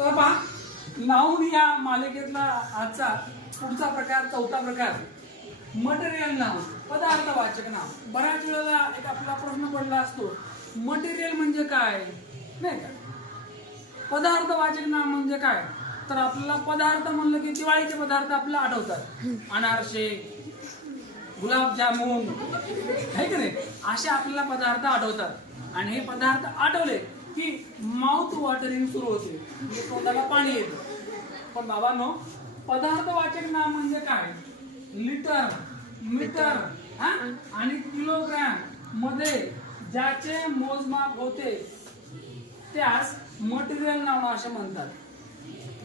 तर पहा, नाऊन या मालिकेतला आजचा पुढचा प्रकार, चौथा प्रकार, मटेरियल नाउन, पदार्थवाचक नाम. बऱ्याच वेळेला एक आपला प्रश्न पडला असतो, मटेरियल म्हणजे काय, नाही का? पदार्थवाचक नाम म्हणजे काय? तर आपल्याला पदार्थ म्हणलं की दिवाळीचे पदार्थ आपल्याला आठवतात. अनारसे, गुलाबजामुन, आहे की नाही, असे आपल्याला पदार्थ आठवतात. आणि हे पदार्थ आठवले की माउथ वॉटरिंग सुरू होते, म्हणजे तोंडाला पाणी येतं. पण बाबांनो, पदार्थवाचक नाम म्हणजे काय? लिटर, मीटर आणि किलोग्रॅम मध्ये ज्याचे मोजमाप होते त्यास मटेरियल नाम असे म्हणतात.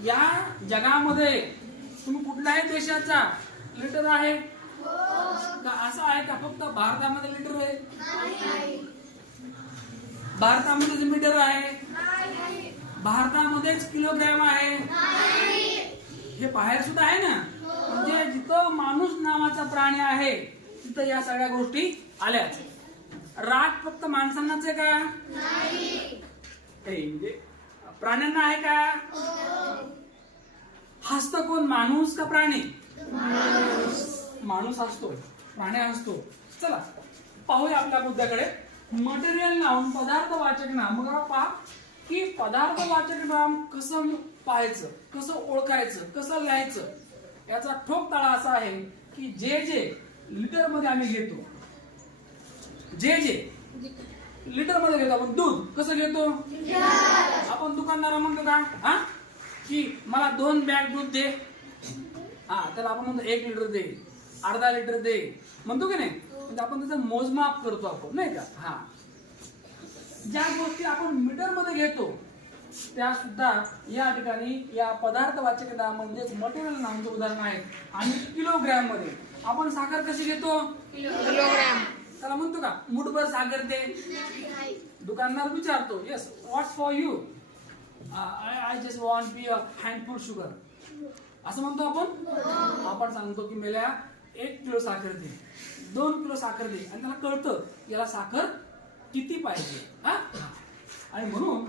या जगामध्ये तुम्ही कुठल्याही देशाचा लिटर आहे का? असं आहे का फक्त भारतामध्ये लिटर आहे? भारतामध्येच मीटर आहे? भारतामध्येच किलोग्रॅम आहे? हे बाहेर सुद्धा आहे ना. म्हणजे जिथं माणूस नावाचा प्राणी आहे तिथं या सगळ्या गोष्टी आल्याच. राग फक्त माणसांनाच आहे का? म्हणजे प्राण्यांना आहे का? हसतं कोण, माणूस का प्राणी? माणूस हसतो, प्राणी हसतो. चला पाहूया आपल्या मुद्द्याकडे. मटेरियल नाउन, पदार्थवाचक नाम. मग पहा की पदार्थवाचक नाम कसं पाहायचं, कसं ओळखायचं, कसं लिहायचं, याचा ठोक ताळा असा आहे की जे जे लिटर मध्ये आम्ही घेतो, जे जे लिटर मध्ये घेतो आपण, दूध कसं घेतो? आपण दुकानदारा म्हणतो का की मला 2 बॅग दूध दे, त्याला आपण म्हणतो 1 लिटर दे, अर्धा लिटर दे, म्हणतो की नाही? म्हणजे आपण त्याचं मोजमाप करतो आपण, नाही का? ज्या गोष्टी आपण मीटर मध्ये घेतो त्या सुद्धा या ठिकाणी या पदार्थवाचक नाम म्हणजेच मटेरियल नामचं उदाहरण आहे. आणि किलोग्रॅम मध्ये आपण साखर कशी घेतो? किलोग्रॅम. त्याला म्हणतो का मुठभर साखर दे? दुकानदार विचारतो, yes, what's for you? I just want be a handful sugar, असं म्हणतो आपण. आपण सांगतो की मेल्या 1 किलो साखर दे, 2 किलो साखर दे. आणि त्याला कळतं याला साखर किती पाहिजे. आणि म्हणून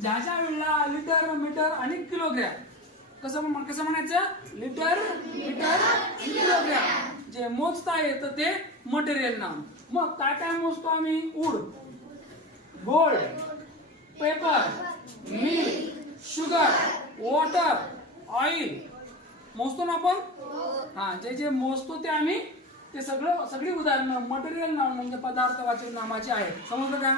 ज्या ज्या वेळेला लिटर, मीटर आणि किलोग्रॅम कसं म्हणायचं? लिटर, मीटर, किलोग्रॅम जे मोजता येतं ते मटेरियल नाम. मग काय काय मोजतो आम्ही? Wood, gold, paper, milk, sugar, water, oil मोजतो ना आपण. जे जे मोजतो ते आम्ही, ते सगळी उदाहरणं मटेरियल नाम म्हणजे पदार्थवाचक नामाचे आहेत. समजलं का?